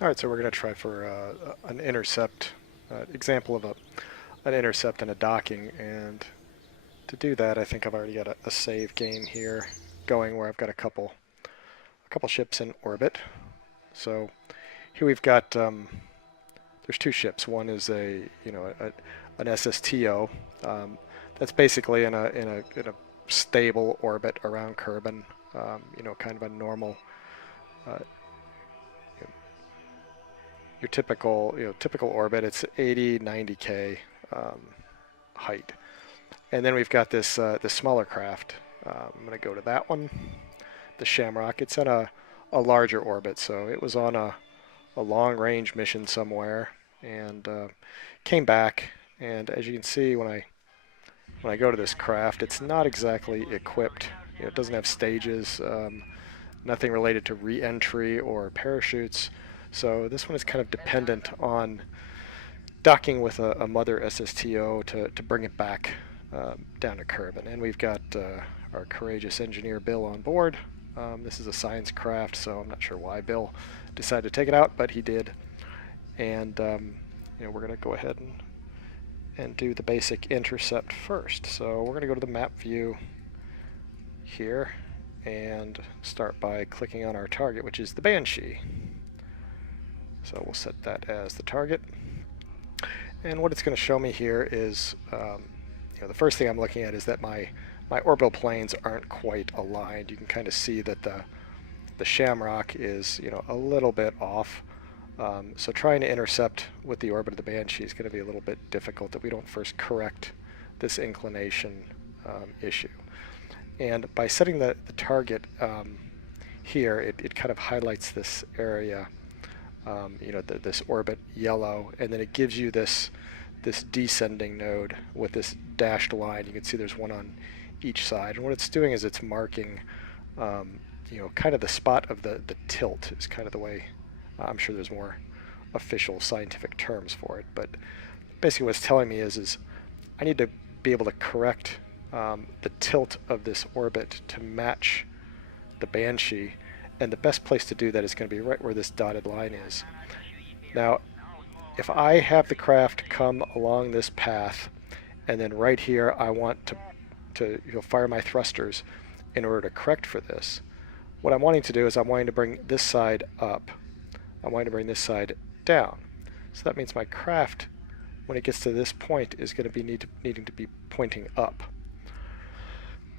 Alright, so we're going to try for an intercept, example of an intercept and a docking, and to do that I think I've already got a save game here going where I've got a couple ships in orbit. So here we've got, there's two ships. One is an SSTO, that's basically in a stable orbit around Kerbal, kind of a normal, your typical orbit. It's 80-90K height, and then we've got this smaller craft. I'm going to go to that one, the Shamrock. It's in a larger orbit, so it was on a long-range mission somewhere, and came back. And as you can see, when I go to this craft, it's not exactly equipped. It doesn't have stages, nothing related to re-entry or parachutes. So this one is kind of dependent on docking with a mother SSTO to bring it back down to Kerbal. And we've got our courageous engineer Bill on board. This is a science craft, so I'm not sure why Bill decided to take it out, but he did. And we're going to go ahead and do the basic intercept first. So we're going to go to the map view here and start by clicking on our target, which is the Banshee. So we'll set that as the target. And what it's going to show me here is, the first thing I'm looking at is that my orbital planes aren't quite aligned. You can kind of see that the Shamrock is, a little bit off. So trying to intercept with the orbit of the Banshee is going to be a little bit difficult if we don't first correct this inclination issue. And by setting the target here, it kind of highlights this area, this orbit yellow, and then it gives you this descending node with this dashed line. You can see there's one on each side, and what it's doing is it's marking, kind of the spot of the tilt is kind of the way. I'm sure there's more official scientific terms for it, but basically what it's telling me is I need to be able to correct the tilt of this orbit to match the Banshee, and the best place to do that is going to be right where this dotted line is. Now, if I have the craft come along this path, and then right here I want to fire my thrusters in order to correct for this, what I'm wanting to do is I'm wanting to bring this side up. I'm wanting to bring this side down. So that means my craft, when it gets to this point, is going to be needing to be pointing up.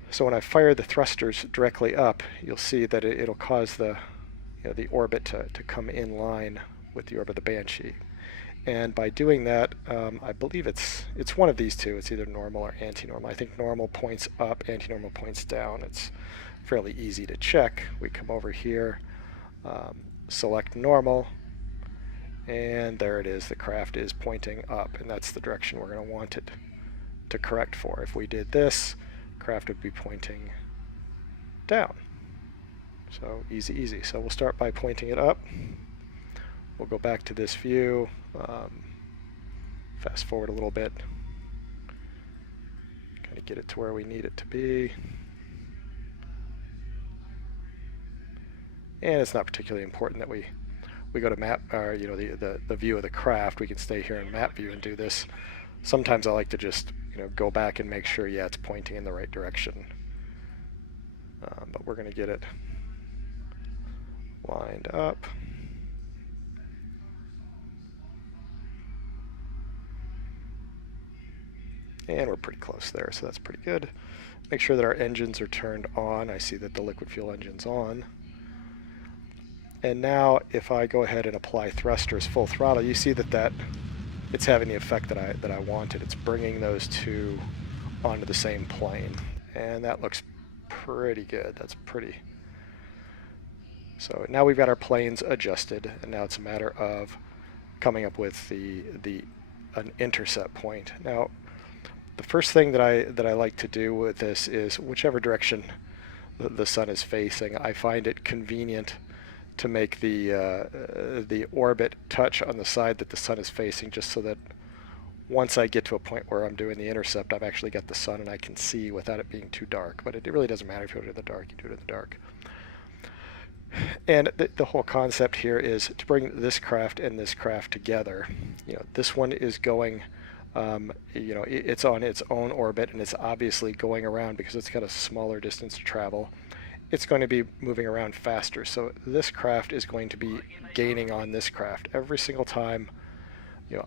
So when I fire the thrusters directly up, you'll see that it'll cause the orbit to come in line with the orbit of the Banshee. And by doing that, I believe it's one of these two. It's either normal or anti-normal. I think normal points up, anti-normal points down. It's fairly easy to check. We come over here, select normal, and there it is. The craft is pointing up, and that's the direction we're going to want it to correct for. If we did this, craft would be pointing down. So easy. So we'll start by pointing it up. We'll go back to this view, fast forward a little bit, kind of get it to where we need it to be. And it's not particularly important that we go to map, or the view of the craft. We can stay here in map view and do this. Sometimes I like to just go back and make sure, it's pointing in the right direction. But we're going to get it lined up. And we're pretty close there, so that's pretty good. Make sure that our engines are turned on. I see that the liquid fuel engine's on. And now if I go ahead and apply thrusters full throttle, you see that it's having the effect that I wanted. It's bringing those two onto the same plane, and that looks pretty good. That's pretty. So now we've got our planes adjusted, and now it's a matter of coming up with an intercept point. Now, the first thing that I like to do with this is whichever direction the sun is facing, I find it convenient to make the orbit touch on the side that the sun is facing, just so that once I get to a point where I'm doing the intercept, I've actually got the sun and I can see without it being too dark. But it really doesn't matter if you do it in the dark, you do it in the dark. And the whole concept here is to bring this craft and this craft together. This one is going, it's on its own orbit, and it's obviously going around because it's got a smaller distance to travel. It's going to be moving around faster. So this craft is going to be gaining on this craft. Every single time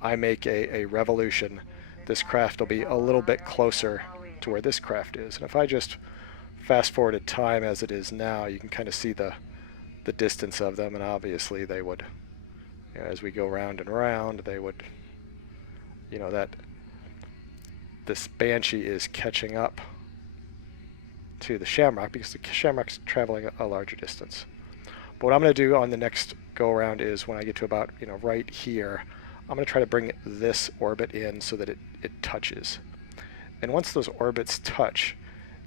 I make a revolution, this craft will be a little bit closer to where this craft is. And if I just fast forward time as it is now, you can kind of see the distance of them, and obviously they would, as we go round and round, they would, that this Banshee is catching up to the Shamrock because the Shamrock's traveling a larger distance. But what I'm going to do on the next go around is when I get to about right here, I'm going to try to bring this orbit in so that it touches. And once those orbits touch,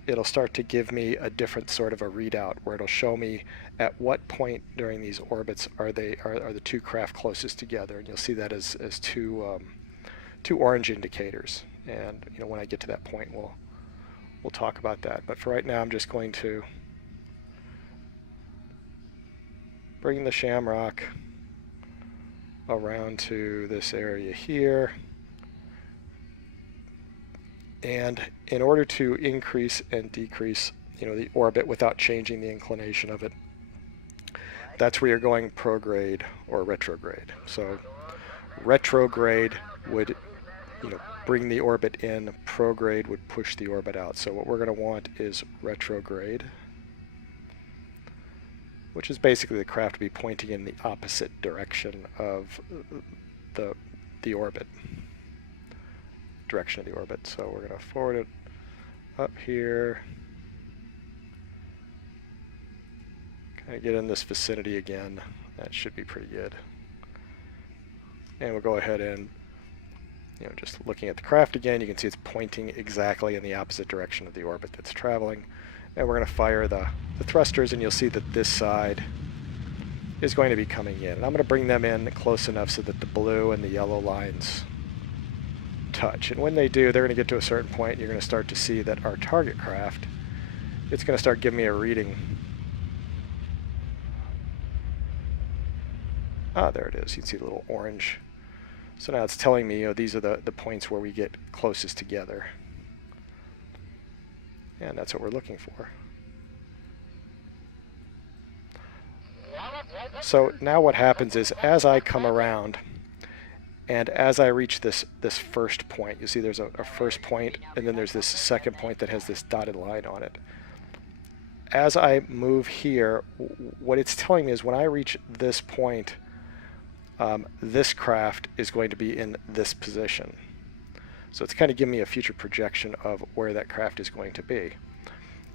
it'll start to give me a different sort of a readout where it'll show me at what point during these orbits are the two craft closest together, and you'll see that as two orange indicators. And when I get to that point, we'll talk about that. But for right now, I'm just going to bring the Shamrock around to this area here. And in order to increase and decrease the orbit without changing the inclination of it, that's where you're going prograde or retrograde. So retrograde would bring the orbit in, prograde would push the orbit out. So what we're going to want is retrograde, which is basically the craft to be pointing in the opposite direction of the orbit. Direction of the orbit. So we're going to forward it up here, kind of get in this vicinity again. That should be pretty good. And we'll go ahead and just looking at the craft again, you can see it's pointing exactly in the opposite direction of the orbit that's traveling. And we're going to fire the thrusters, and you'll see that this side is going to be coming in. And I'm going to bring them in close enough so that the blue and the yellow lines touch. And when they do, they're going to get to a certain point, and you're going to start to see that our target craft, it's going to start giving me a reading. Ah, there it is. You can see the little orange. So now it's telling me, these are the points where we get closest together. And that's what we're looking for. So now what happens is, as I come around, and as I reach this first point, you see there's a first point, and then there's this second point that has this dotted line on it. As I move here, what it's telling me is when I reach this point, this craft is going to be in this position. So it's kind of giving me a future projection of where that craft is going to be.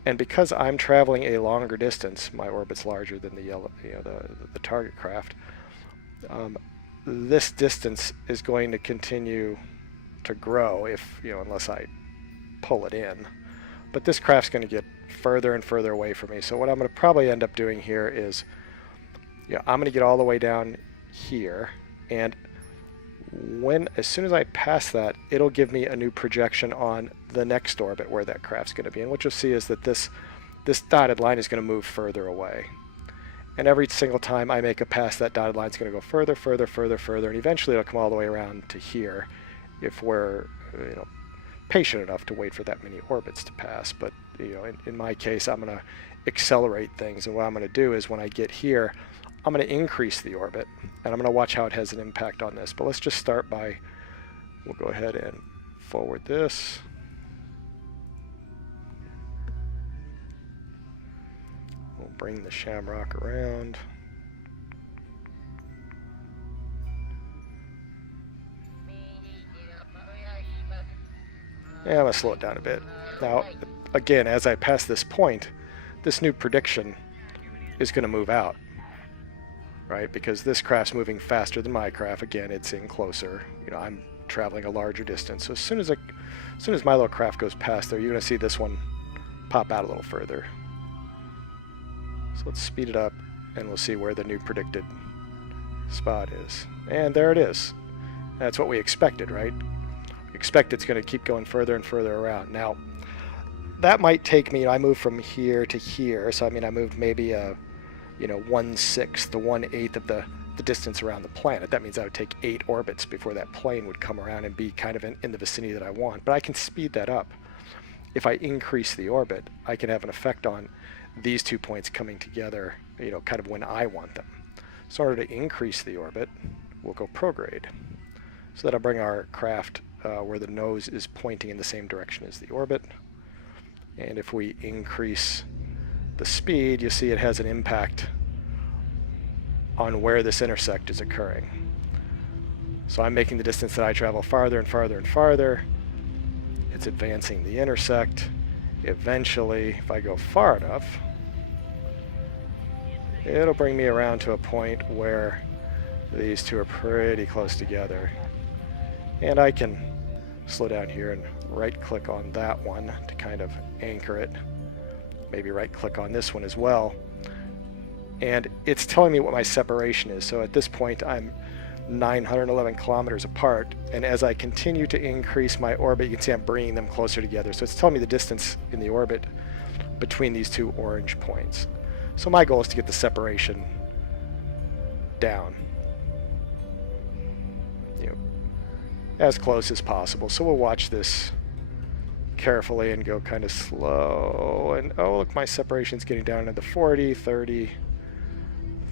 And because I'm traveling a longer distance, my orbit's larger than the yellow, the target craft, this distance is going to continue to grow unless I pull it in. But this craft's going to get further and further away from me. So what I'm going to probably end up doing here is, I'm going to get all the way down here, and as soon as I pass that, it'll give me a new projection on the next orbit where that craft's going to be. And what you'll see is that this dotted line is going to move further away. And every single time I make a pass, that dotted line is going to go further, further, further, further, and eventually it'll come all the way around to here if we're patient enough to wait for that many orbits to pass. But in my case, I'm going to accelerate things, and what I'm going to do is when I get here, I'm going to increase the orbit, and I'm going to watch how it has an impact on this. But let's just start by, we'll go ahead and forward this. We'll bring the Shamrock around. Yeah, I'm going to slow it down a bit. Now, again, as I pass this point, this new prediction is going to move out. Right, because this craft's moving faster than my craft. Again, it's in closer. I'm traveling a larger distance. So as soon as my little craft goes past there, you're going to see this one pop out a little further. So let's speed it up, and we'll see where the new predicted spot is. And there it is. That's what we expected, right? We expect it's going to keep going further and further around. Now, that might take me. I moved from here to here, so I moved maybe a you know, 1/6 to 1/8 of the distance around the planet. That means I would take 8 orbits before that plane would come around and be kind of in the vicinity that I want. But I can speed that up. If I increase the orbit, I can have an effect on these 2 points coming together, you know, kind of when I want them. So in order to increase the orbit, we'll go prograde. So that'll bring our craft where the nose is pointing in the same direction as the orbit. And if we increase the speed, you see it has an impact on where this intersect is occurring. So I'm making the distance that I travel farther and farther and farther. It's advancing the intersect. Eventually, if I go far enough, it'll bring me around to a point where these two are pretty close together. And I can slow down here and right-click on that one to kind of anchor it. Maybe right-click on this one as well. And it's telling me what my separation is. So at this point, I'm 911 kilometers apart. And as I continue to increase my orbit, you can see I'm bringing them closer together. So it's telling me the distance in the orbit between these two orange points. So my goal is to get the separation down, you know, as close as possible. So we'll watch this carefully and go kind of slow. And oh, look, my separation's getting down into the 40, 30,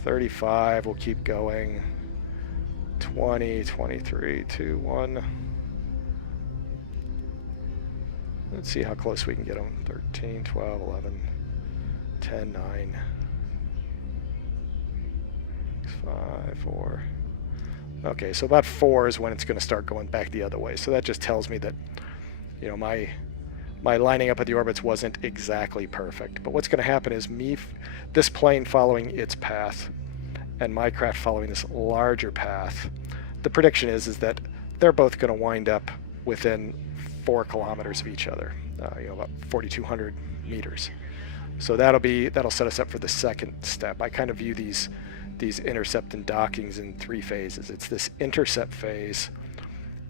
35. We'll keep going. 20, 23, 2, 1. Let's see how close we can get them. 13, 12, 11, 10, 9, 5, 4. Okay, so about 4 is when it's going to start going back the other way. So that just tells me that, you know, my lining up of the orbits wasn't exactly perfect. But what's going to happen is this plane following its path and my craft following this larger path, the prediction is that they're both going to wind up within 4 kilometers of each other, you know, about 4,200 meters. So that'll set us up for the second step. I kind of view these intercept and dockings in 3 phases. It's this intercept phase,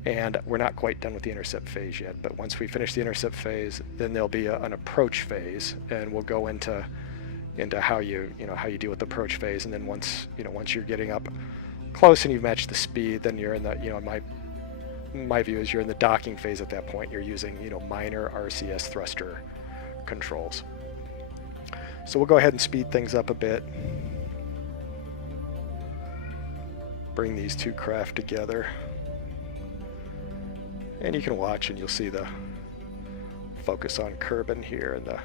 and we're not quite done with the intercept phase yet. But once we finish the intercept phase, then there'll be an approach phase, and we'll go into how you deal with the approach phase. And then once you're getting up close and you've matched the speed, then you're in the, you know, my view is you're in the docking phase at that point. You're using, you know, minor RCS thruster controls. So we'll go ahead and speed things up a bit. Bring these two craft together. And you can watch and you'll see the focus on Kerbal here and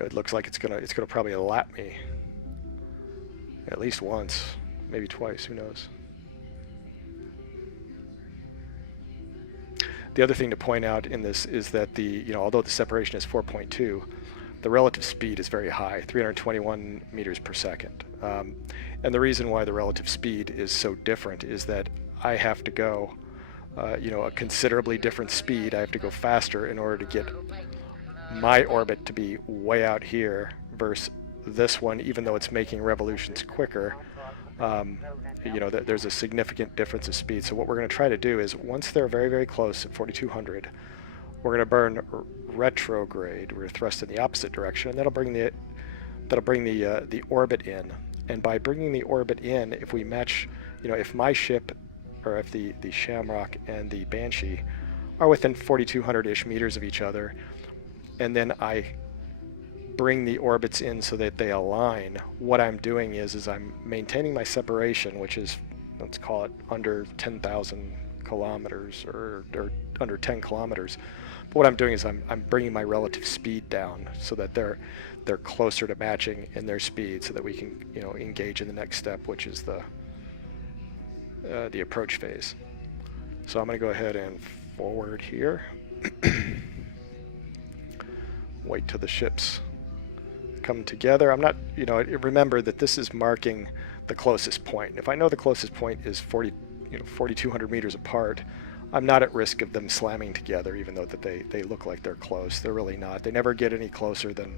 it looks like it's gonna probably lap me at least once, maybe twice, who knows. The other thing to point out in this is that although the separation is 4.2, the relative speed is very high, 321 meters per second. And the reason why the relative speed is so different is that I have to go, a considerably different speed. I have to go faster in order to get my orbit to be way out here versus this one, even though it's making revolutions quicker. There's a significant difference of speed. So what we're going to try to do is, once they're very, very close at 4,200, we're going to burn retrograde. We're going to thrust in the opposite direction, and that'll bring the orbit in. And by bringing the orbit in, if we match, if my ship, or if the Shamrock and the Banshee are within 4,200-ish meters of each other, and then I bring the orbits in so that they align, what I'm doing is I'm maintaining my separation, which is, let's call it under 10,000 kilometers or under 10 kilometers. But what I'm doing is I'm bringing my relative speed down so that they're closer to matching in their speed, so that we can engage in the next step, which is the approach phase. So I'm going to go ahead and forward here. Wait till the ships come together. I'm not, remember that this is marking the closest point. If I know the closest point is 4,200 meters apart, I'm not at risk of them slamming together, even though that they look like they're close. They're really not. They never get any closer than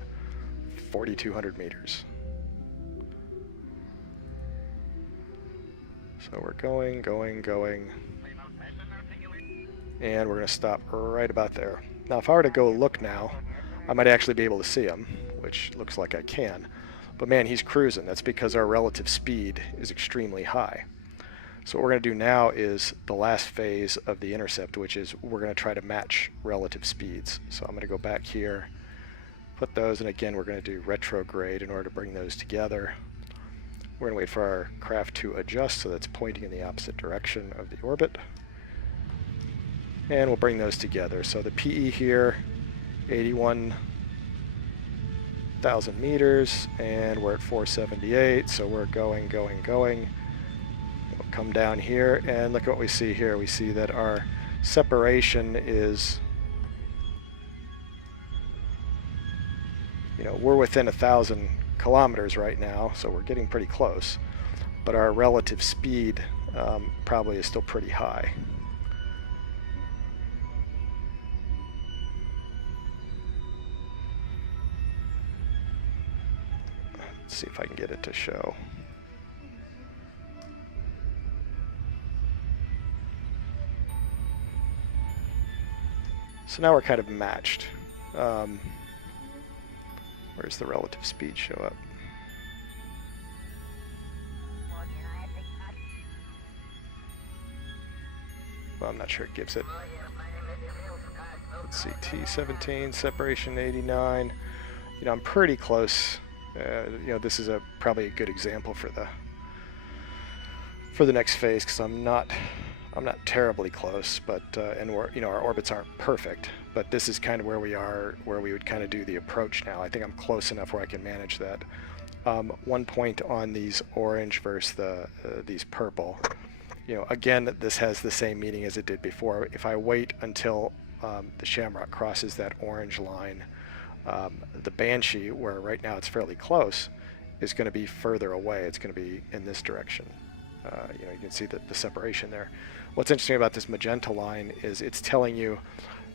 4,200 meters. So we're going, and we're going to stop right about there. Now, if I were to go look now, I might actually be able to see him, which looks like I can. But man, he's cruising. That's because our relative speed is extremely high. So what we're going to do now is the last phase of the intercept, which is we're going to try to match relative speeds. So I'm going to go back here, put those, and again we're going to do retrograde in order to bring those together. We're going to wait for our craft to adjust so that's pointing in the opposite direction of the orbit. And we'll bring those together. So the PE here, 81,000 meters, and we're at 478, so we're going. We'll come down here, and look what we see here. We see that our separation is, we're within 1,000 kilometers right now, so we're getting pretty close. But our relative speed probably is still pretty high. Let's see if I can get it to show. So now we're kind of matched. Where's the relative speed show up? Well, I'm not sure it gives it. Let's see, T17, separation 89. I'm pretty close. This is probably a good example for the next phase, because I'm not terribly close, but and our orbits aren't perfect, but this is kind of where we are, where we would kind of do the approach now. I think I'm close enough where I can manage that. One point on these orange versus these purple. Again, this has the same meaning as it did before. If I wait until the Shamrock crosses that orange line, the Banshee, where right now it's fairly close, is going to be further away. It's going to be in this direction. You can see the separation there. What's interesting about this magenta line is it's telling you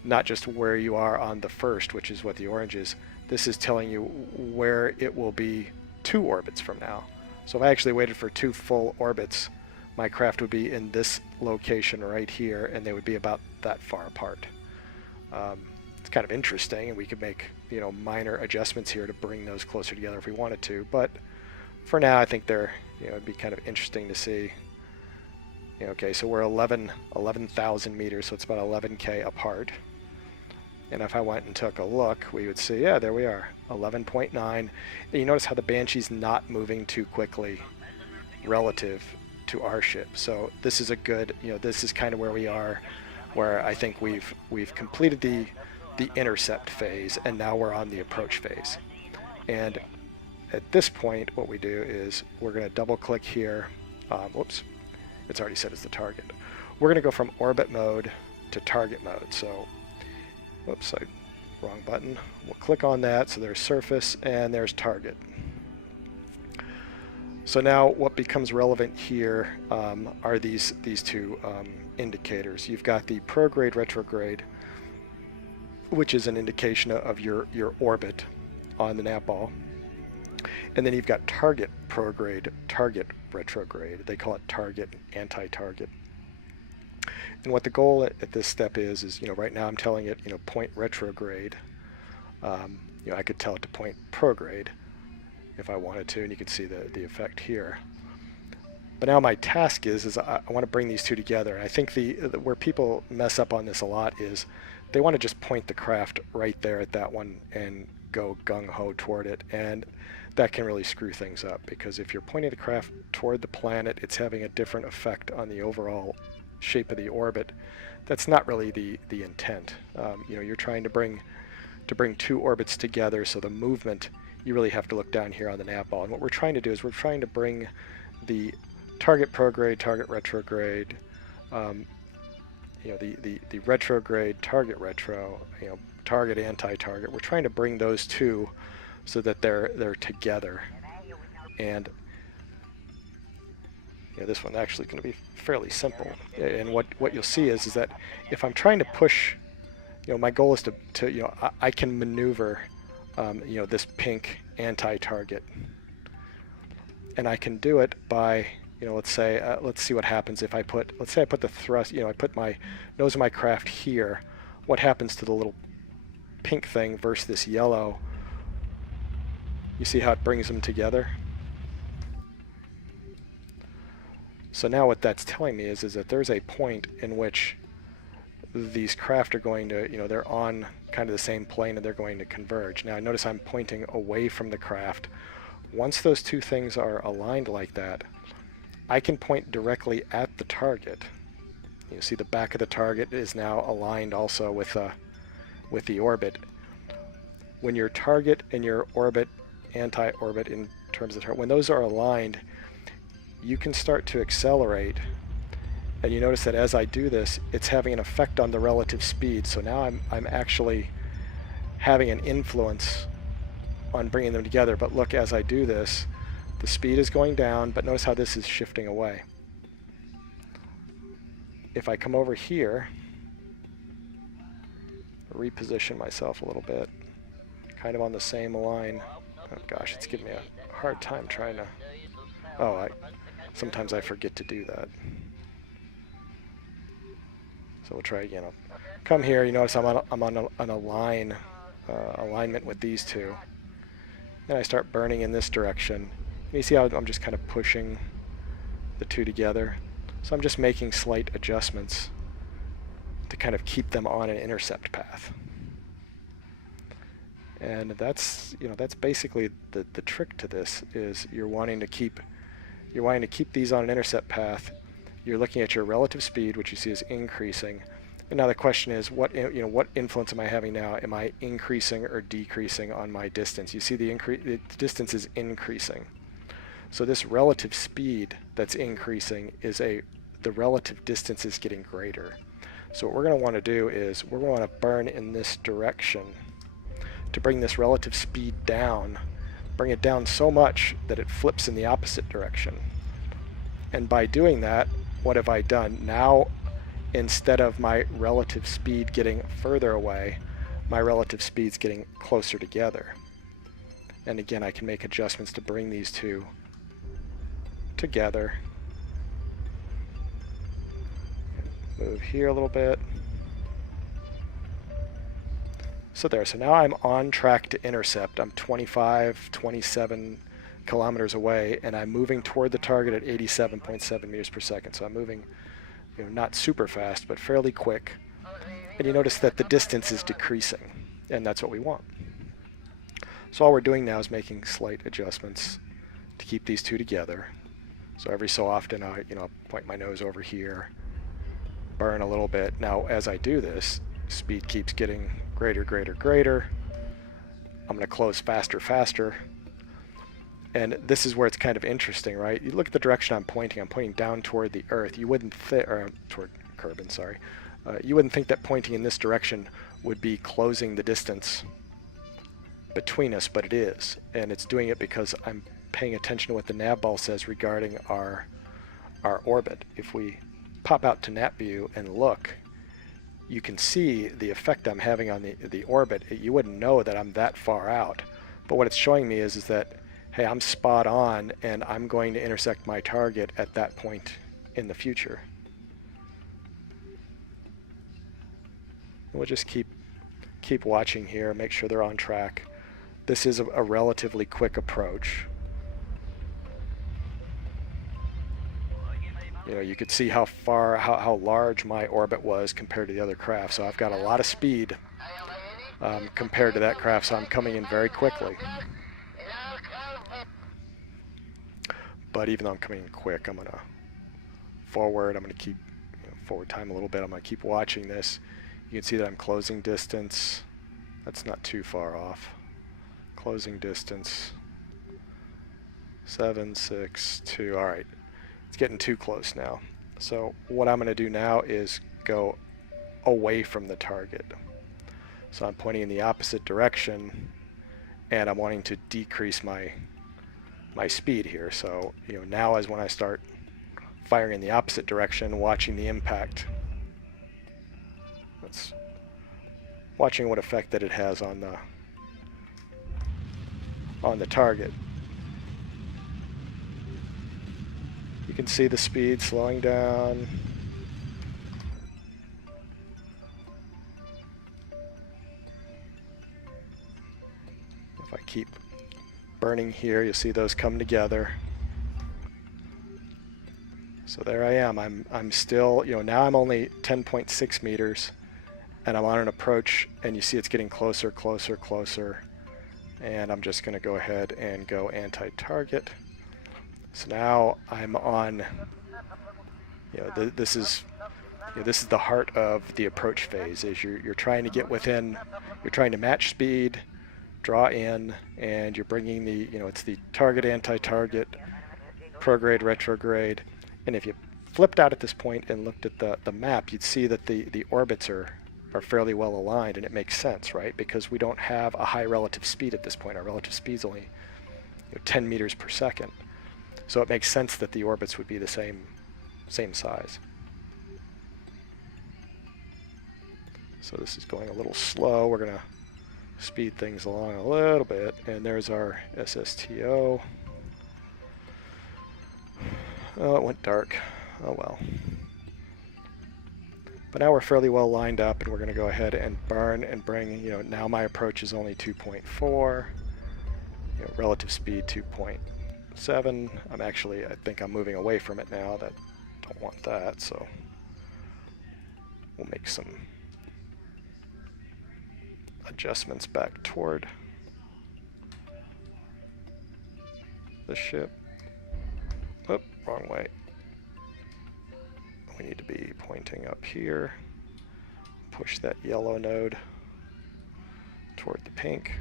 not just where you are on the first, which is what the orange is. This is telling you where it will be 2 orbits from now. So if I actually waited for 2 full orbits, my craft would be in this location right here, and they would be about that far apart. It's kind of interesting, and we could make minor adjustments here to bring those closer together if we wanted to. But for now, I think it'd be kind of interesting to see. Okay, so we're 11,000 meters, so it's about 11K apart. And if I went and took a look, we would see, yeah, there we are, 11.9. And you notice how the Banshee's not moving too quickly relative to our ship. So this is a good, this is kind of where we are, where I think we've completed the intercept phase, and now we're on the approach phase. And at this point, what we do is we're going to double click here. Whoops, it's already set as the target. We're going to go from orbit mode to target mode. So, whoops, wrong button. We'll click on that. So there's surface and there's target. So now what becomes relevant here are these 2 indicators. You've got the prograde retrograde, which is an indication of your orbit on the nav ball. And then you've got target prograde, target retrograde. They call it target, anti-target. And what the goal at this step is right now I'm telling it, point retrograde. I could tell it to point prograde if I wanted to, and you can see the effect here. But now my task is I want to bring these 2 together. And I think where people mess up on this a lot is they want to just point the craft right there at that one and go gung-ho toward it, and that can really screw things up, because if you're pointing the craft toward the planet, it's having a different effect on the overall shape of the orbit. That's not really the intent. You're trying to bring 2 orbits together, so the movement, you really have to look down here on the nav ball. And what we're trying to do is we're trying to bring the target prograde, target retrograde, the retrograde, target retro, target anti-target. We're trying to bring those 2 so that they're together. And this one's actually going to be fairly simple. And what you'll see is that if I'm trying to push, my goal is to I can maneuver this pink anti-target, and I can do it by let's see what happens if I put the thrust, I put my nose of my craft here. What happens to the little pink thing versus this yellow, you see how it brings them together? So now what that's telling me is that there's a point in which these craft are going to, they're on kind of the same plane and they're going to converge. Now notice I'm pointing away from the craft. Once those two things are aligned like that, I can point directly at the target. You see the back of the target is now aligned also with the orbit. When your target and your orbit, anti-orbit in terms of the target, when those are aligned, you can start to accelerate. And you notice that as I do this, it's having an effect on the relative speed. So now I'm actually having an influence on bringing them together. But look, as I do this, the speed is going down, but notice how this is shifting away. If I come over here, reposition myself a little bit, kind of on the same line. Oh gosh, it's giving me a hard time trying to... Oh, sometimes I forget to do that. So we'll try again. I'll come here. You notice I'm on an alignment with these two. Then I start burning in this direction. And you see how I'm just kind of pushing the two together. So I'm just making slight adjustments to kind of keep them on an intercept path. And that's basically the trick to this is you're wanting to keep these on an intercept path. You're looking at your relative speed, which you see is increasing. And now the question is, what influence am I having now? Am I increasing or decreasing on my distance? You see the distance is increasing. So this relative speed that's increasing is the relative distance is getting greater. So what we're going to want to do is we're going to want to burn in this direction to bring this relative speed down, bring it down so much that it flips in the opposite direction. And by doing that, what have I done? Now, instead of my relative speed getting further away, my relative speed's getting closer together. And again, I can make adjustments to bring these two together. Move here a little bit. So there, so now I'm on track to intercept. I'm 25, 27 kilometers away, and I'm moving toward the target at 87.7 meters per second. So I'm moving, not super fast, but fairly quick. And you notice that the distance is decreasing, and that's what we want. So all we're doing now is making slight adjustments to keep these two together. So every so often, I point my nose over here, burn a little bit. Now, as I do this, speed keeps getting greater, greater, greater. I'm going to close faster, faster. And this is where it's kind of interesting, right? You look at the direction I'm pointing down toward the Earth. You wouldn't or toward Kerbal, sorry. You wouldn't think that pointing in this direction would be closing the distance between us, but it is. And it's doing it because I'm paying attention to what the nav ball says regarding our orbit. If we pop out to nav view and look, you can see the effect I'm having on the orbit. You wouldn't know that I'm that far out. But what it's showing me is that, hey, I'm spot on, and I'm going to intersect my target at that point in the future. We'll just keep watching here, make sure they're on track. This is a relatively quick approach. You could see how large my orbit was compared to the other craft. So I've got a lot of speed compared to that craft, so I'm coming in very quickly. But even though I'm coming in quick, I'm going to forward. I'm going to keep forward time a little bit. I'm going to keep watching this. You can see that I'm closing distance. That's not too far off. Closing distance. 7, 6, 2. All right. It's getting too close now. So what I'm going to do now is go away from the target. So I'm pointing in the opposite direction, and I'm wanting to decrease my speed here. So now is when I start firing in the opposite direction, watching the impact. That's watching what effect that it has on the target. You can see the speed slowing down. I keep burning here, you'll see those come together. So there I am. I'm still, now I'm only 10.6 meters, and I'm on an approach, and you see it's getting closer, closer, closer. And I'm just going to go ahead and go anti-target. So now I'm on, this is the heart of the approach phase. Is you're trying to get within, you're trying to match speed, draw in, and you're bringing the, it's the target, anti-target, prograde, retrograde. And if you flipped out at this point and looked at the map, you'd see that the orbits are fairly well aligned, and it makes sense, right? Because we don't have a high relative speed at this point. Our relative speed is only 10 meters per second. So it makes sense that the orbits would be the same size. So this is going a little slow. We're going to speed things along a little bit. And there's our SSTO. Oh, it went dark. Oh well. But now we're fairly well lined up, and we're going to go ahead and burn and bring, now my approach is only 2.4, relative speed 2.7. I think I'm moving away from it now. Don't want that, so we'll make some adjustments back toward the ship. Oh, wrong way. We need to be pointing up here. Push that yellow node toward the pink.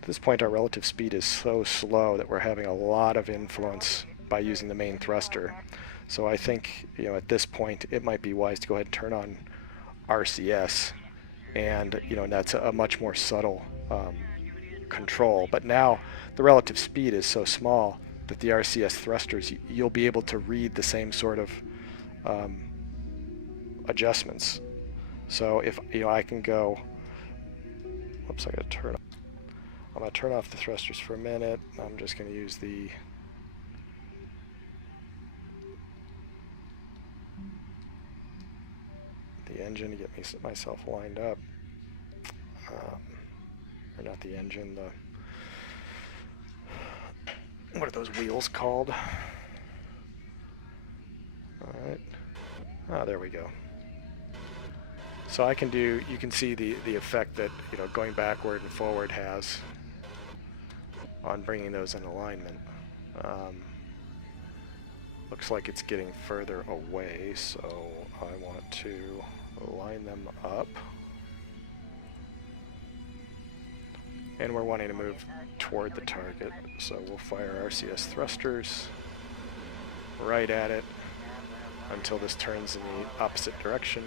At this point, our relative speed is so slow that we're having a lot of influence by using the main thruster. So I think, at this point, it might be wise to go ahead and turn on RCS, and that's a much more subtle control. But now the relative speed is so small that the RCS thrusters, you'll be able to read the same sort of adjustments. So if I can go, whoops, I'm going to turn off the thrusters for a minute. I'm just going to use the engine to get myself lined up. Or not the engine, what are those wheels called? Alright. Ah, there we go. So I can you can see the effect that, going backward and forward has on bringing those in alignment. Looks like it's getting further away, so I want to line them up. And we're wanting to move toward the target, so we'll fire RCS thrusters right at it until this turns in the opposite direction.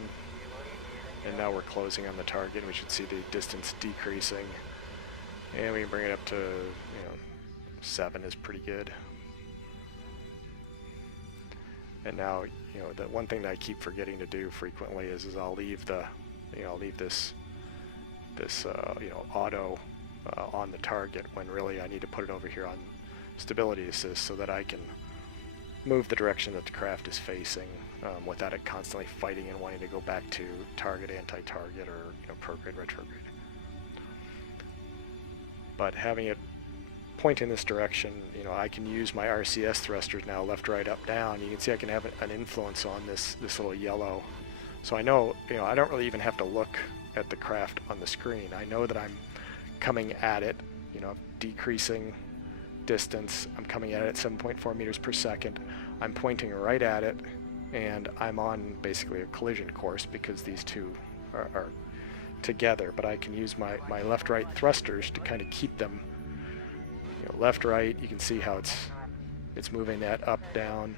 And now we're closing on the target, and we should see the distance decreasing. And we can bring it up to, 7 is pretty good. And now, the one thing that I keep forgetting to do frequently is I'll leave this auto on the target, when really I need to put it over here on stability assist so that I can move the direction that the craft is facing without it constantly fighting and wanting to go back to target, anti-target, or prograde, retrograde. But having it point in this direction, I can use my RCS thrusters now, left, right, up, down. You can see I can have an influence on this little yellow. So I know, I don't really even have to look at the craft on the screen. I know that I'm coming at it, decreasing distance. I'm coming at it at 7.4 meters per second. I'm pointing right at it, and I'm on basically a collision course because these two are together. But I can use my left-right thrusters to kind of keep them, left-right. You can see how it's moving that up, down.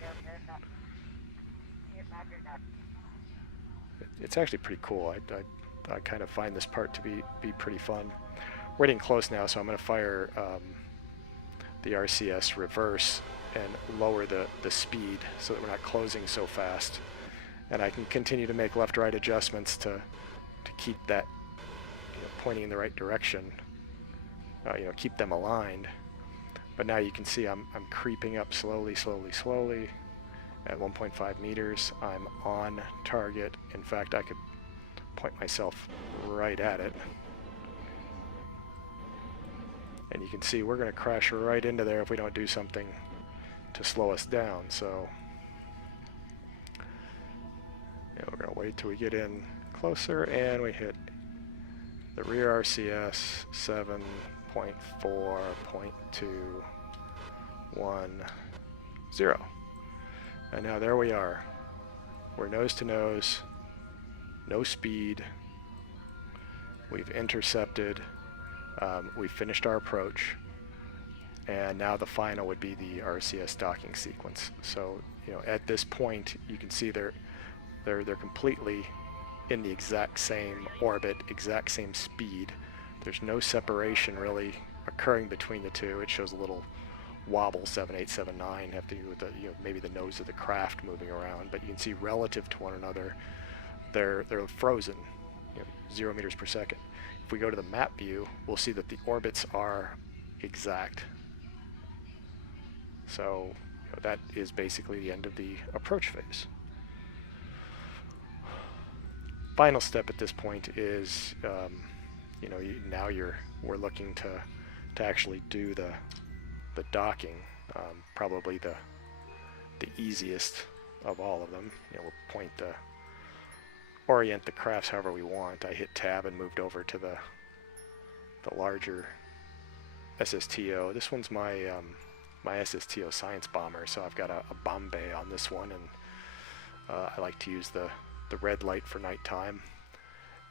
It's actually pretty cool. I kind of find this part to be pretty fun. We're getting close now, so I'm going to fire the RCS reverse and lower the speed so that we're not closing so fast. And I can continue to make left-right adjustments to keep that pointing in the right direction, keep them aligned. But now you can see I'm creeping up slowly, slowly, slowly. At 1.5 meters, I'm on target. In fact, I could point myself right at it. And you can see we're going to crash right into there if we don't do something to slow us down. So yeah, we're going to wait till we get in closer, and we hit the rear RCS 7.4.210. And now there we are. We're nose to nose, no speed. We've intercepted. We've finished our approach. And now the final would be the RCS docking sequence. So, you know, at this point, you can see they're completely in the exact same orbit, exact same speed. There's no separation really occurring between the two. It shows a little wobble, 7879, have to do with the, you know, maybe the nose of the craft moving around, but you can see relative to one another, they're frozen, you know, 0 meters per second. If we go to the map view, we'll see that the orbits are exact. So, you know, that is basically the end of the approach phase. Final step at this point is, you know, now we're looking to actually do the docking, probably the easiest of all of them. You know, we'll orient the crafts however we want. I hit tab and moved over to the larger SSTO. This one's my my SSTO science bomber, so I've got a bomb bay on this one, and I like to use the red light for nighttime.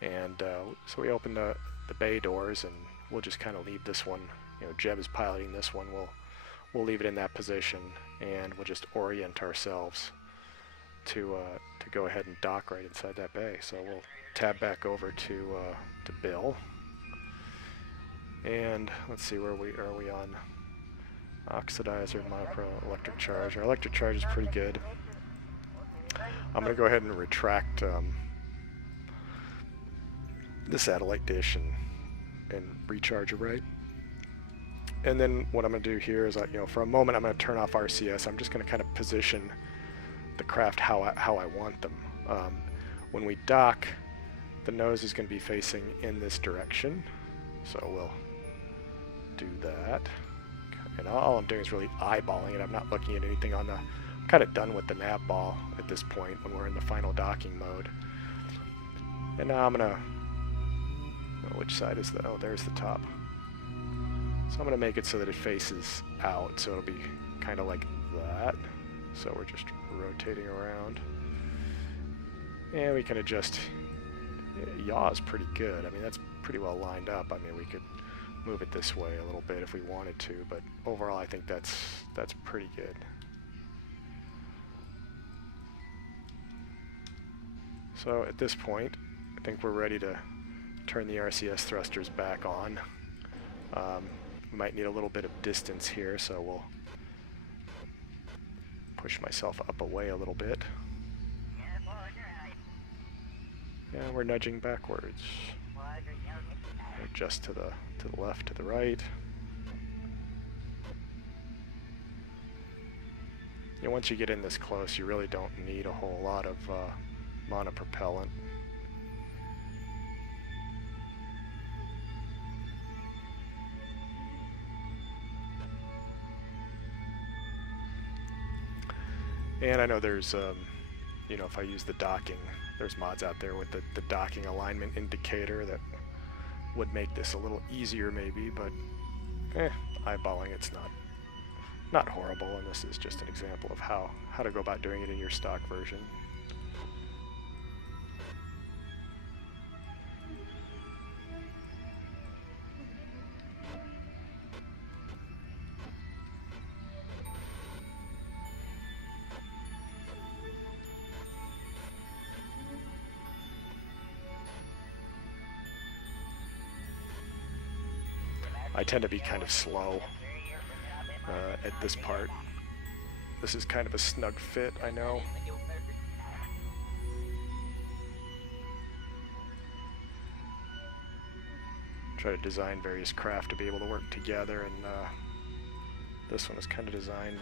And so we open the bay doors, and we'll just kind of leave this one. You know, Jeb is piloting this one. We'll leave it in that position, and we'll just orient ourselves to go ahead and dock right inside that bay. So we'll tab back over to Bill, and let's see, where are we on oxidizer, micro, electric charge. Our electric charge is pretty good. I'm going to go ahead and retract the satellite dish and recharge array. And then what I'm going to do here is, you know, for a moment I'm going to turn off RCS. I'm just going to kind of position the craft how I want them. When we dock, the nose is going to be facing in this direction, so we'll do that. And all I'm doing is really eyeballing it. I'm not looking at anything on the... I'm kind of done with the nav ball at this point when we're in the final docking mode. And now I'm going to... which side is the... oh, there's the top. So I'm going to make it so that it faces out, so it'll be kind of like that. So we're just rotating around. And we can adjust. Yaw is pretty good. I mean, that's pretty well lined up. I mean, we could move it this way a little bit if we wanted to, but overall I think that's pretty good. So at this point, I think we're ready to turn the RCS thrusters back on. We might need a little bit of distance here, so we'll push myself up away a little bit. Yeah, we're nudging backwards. Adjust to the left, to the right. You know, once you get in this close, you really don't need a whole lot of monopropellant. And I know there's, you know, if I use the docking, there's mods out there with the docking alignment indicator that would make this a little easier maybe, but eyeballing it's not horrible, and this is just an example of how to go about doing it in your stock version. I tend to be kind of slow at this part. This is kind of a snug fit, I know. Try to design various craft to be able to work together, and this one is kind of designed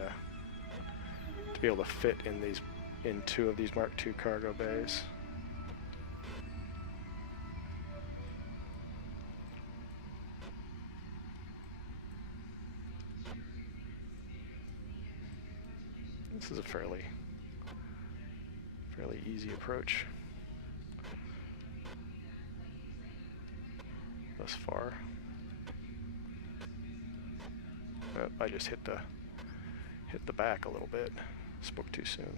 to be able to fit in two of these Mark II cargo bays. This is a fairly easy approach thus far. Oh, I just hit the back a little bit. Spoke too soon.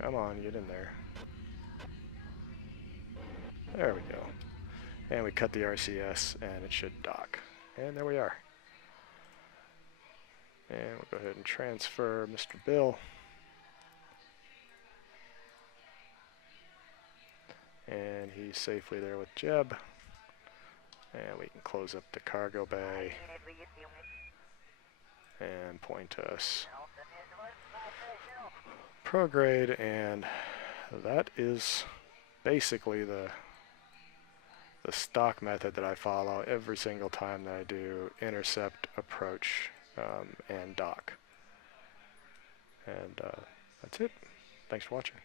Come on, get in there. There we go. And we cut the RCS, and it should dock. And there we are. And we'll go ahead and transfer Mr. Bill. And he's safely there with Jeb. And we can close up the cargo bay and point us prograde, and that is basically the stock method that I follow every single time that I do intercept, approach, and dock. And that's it. Thanks for watching.